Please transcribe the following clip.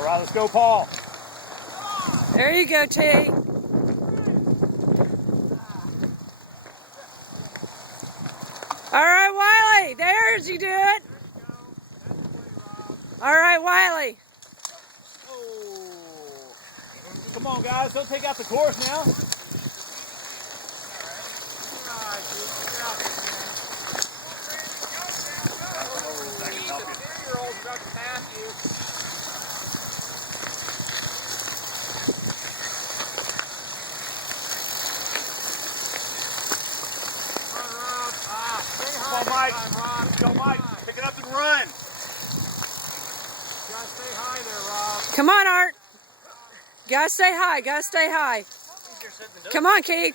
All right, let's go, Paul. There you go, T. All right, Wiley. There's you do it. All right, Wiley. Oh. Come on, guys. Don't take out the course now. Come on, Mike. Go, Mike. Pick it up and run. Gotta stay high there, Rob. Come on, Art. Gotta stay high. Gotta stay high. Come on, Keith.